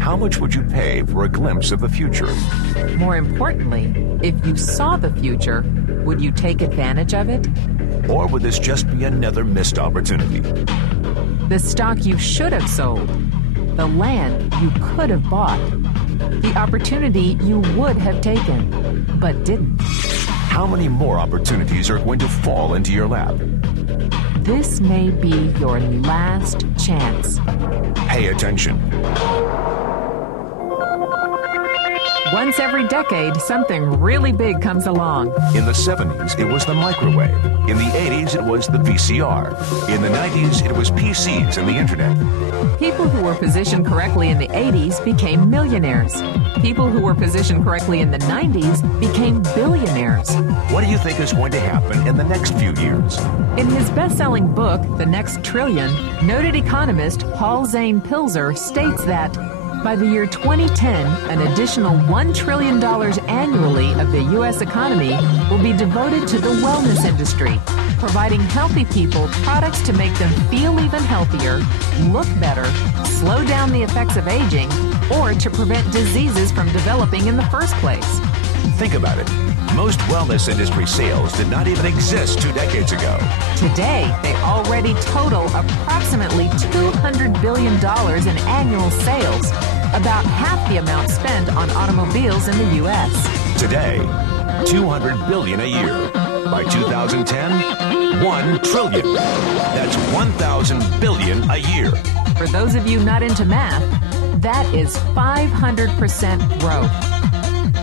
How much would you pay for a glimpse of the future? More importantly, if you saw the future, would you take advantage of it? Or would this just be another missed opportunity? The stock you should have sold, the land you could have bought, the opportunity you would have taken, but didn't. How many more opportunities are going to fall into your lap? This may be your last chance. Pay attention. Once every decade, something really big comes along. In the 70s, it was the microwave. In the 80s, it was the VCR. In the 90s, it was PCs and the internet. People who were positioned correctly in the 80s became millionaires. People who were positioned correctly in the 90s became billionaires. What do you think is going to happen in the next few years? In his best-selling book, The Next Trillion, noted economist Paul Zane Pilzer states that by the year 2010, an additional $1 trillion annually of the U.S. economy will be devoted to the wellness industry, providing healthy people products to make them feel even healthier, look better, slow down the effects of aging, or to prevent diseases from developing in the first place. Think about it. Most wellness industry sales did not even exist 2 decades ago. Today, they already total approximately $200 billion in annual sales, about half the amount spent on automobiles in the U.S. Today, $200 billion a year. By 2010, $1 trillion. That's 1,000 billion a year. For those of you not into math, that is 500% growth.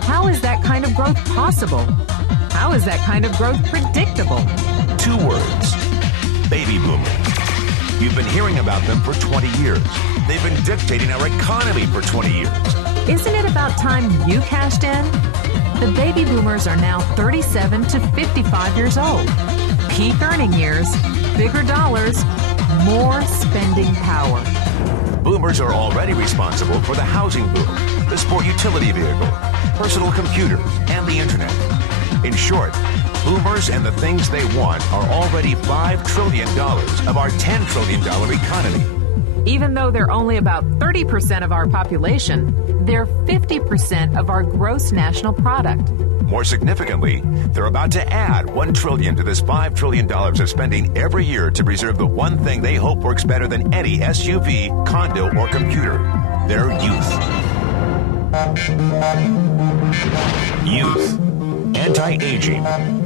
How is that kind of growth possible? How is that kind of growth predictable? 2 words. Baby boomers. You've been hearing about them for 20 years. They've been dictating our economy for 20 years. Isn't it about time you cashed in? The baby boomers are now 37 to 55 years old. Peak earning years, bigger dollars, more spending power. Boomers are already responsible for the housing boom, the sport utility vehicle, personal computers, and the internet. In short, boomers and the things they want are already $5 trillion of our $10 trillion economy. Even though they're only about 30% of our population, they're 50% of our gross national product. More significantly, they're about to add $1 trillion to this $5 trillion of spending every year to preserve the one thing they hope works better than any SUV, condo, or computer: their youth. Youth. Anti-aging.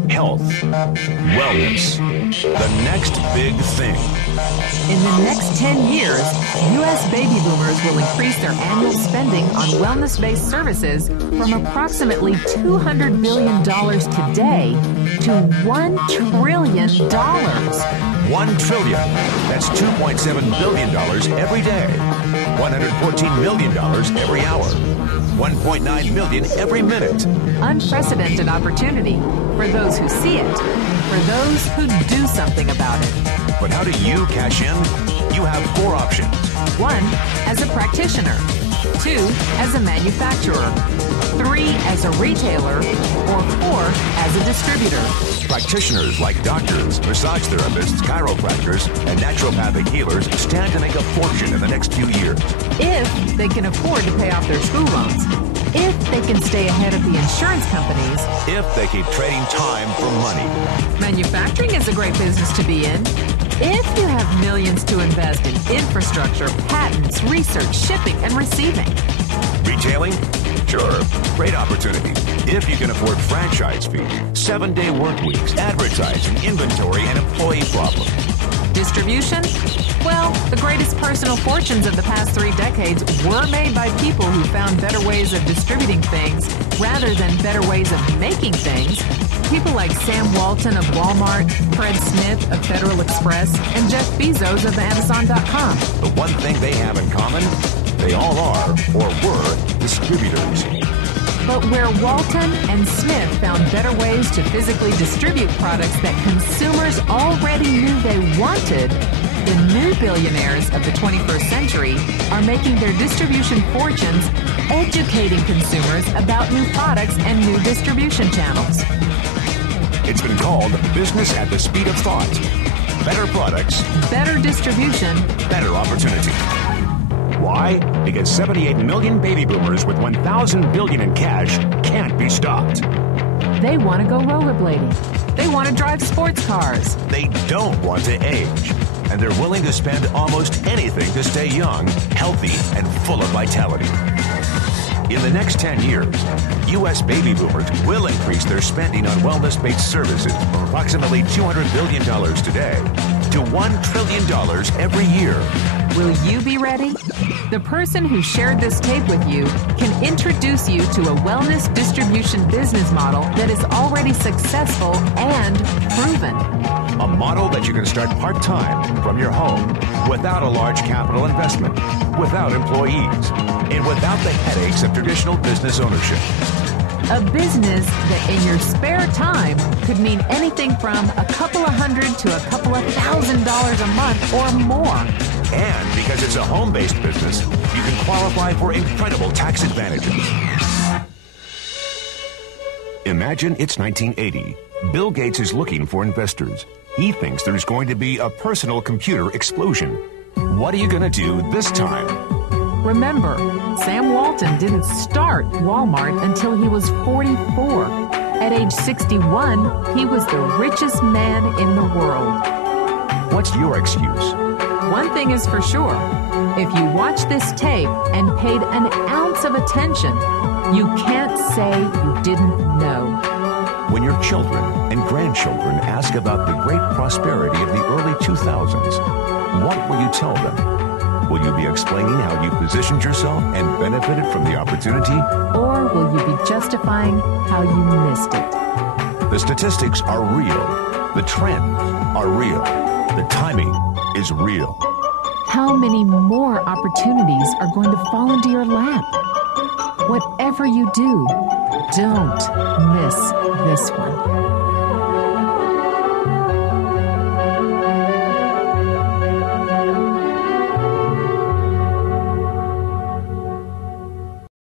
Health. Wellness. The next big thing. In the next 10 years, U.S. baby boomers will increase their annual spending on wellness-based services from approximately $200 billion today to $1 trillion. $1 trillion. That's $2.7 billion every day. $114 million every hour. $1.9 million every minute. Unprecedented opportunity for those who see it, for those who do something about it. But how do you cash in? You have 4 options. 1, as a practitioner. 2, as a manufacturer. 3, as a retailer. Or 4, as a distributor. Practitioners like doctors, massage therapists, chiropractors, and naturopathic healers stand to make a fortune in the next few years. If they can afford to pay off their school loans. If they can stay ahead of the insurance companies. If they keep trading time for money. Manufacturing is a great business to be in. If you have millions to invest in infrastructure, patents, research, shipping, and receiving. Retailing? Sure, great opportunity. If you can afford franchise fees, 7-day work weeks, advertising, inventory, and employee problems. Distribution? Well, the greatest personal fortunes of the past 3 decades were made by people who found better ways of distributing things rather than better ways of making things. People like Sam Walton of Walmart, Fred Smith of Federal Express, and Jeff Bezos of Amazon.com. The one thing they have in common, they all are, or were, distributors. But where Walton and Smith found better ways to physically distribute products that consumers already knew they wanted, the new billionaires of the 21st century are making their distribution fortunes educating consumers about new products and new distribution channels. It's been called business at the speed of thought. better products, better distribution, better opportunity. Why? Because 78 million baby boomers with $1,000 billion in cash can't be stopped. They want to go rollerblading. They want to drive sports cars. They don't want to age. And they're willing to spend almost anything to stay young, healthy, and full of vitality. In the next 10 years, U.S. baby boomers will increase their spending on wellness-based services from approximately $200 billion today to $1 trillion every year. Will you be ready? The person who shared this tape with you can introduce you to a wellness distribution business model that is already successful and proven. A model that you can start part-time from your home without a large capital investment, without employees, and without the headaches of traditional business ownership. A business that in your spare time could mean anything from a couple of $100 to a couple of $1,000 a month or more. And because it's a home-based business, you can qualify for incredible tax advantages. Imagine it's 1980. Bill Gates is looking for investors. He thinks there's going to be a personal computer explosion. What are you going to do this time? Remember, Sam Walton didn't start Walmart until he was 44. At age 61, he was the richest man in the world. What's your excuse? One thing is for sure. If you watch this tape and paid an ounce of attention, you can't say you didn't know. When your children and grandchildren ask about the great prosperity of the early 2000s, what will you tell them? Will you be explaining how you positioned yourself and benefited from the opportunity? Or will you be justifying how you missed it? The statistics are real. The trends are real. The timing is real. How many more opportunities are going to fall into your lap? Whatever you do, don't miss this one.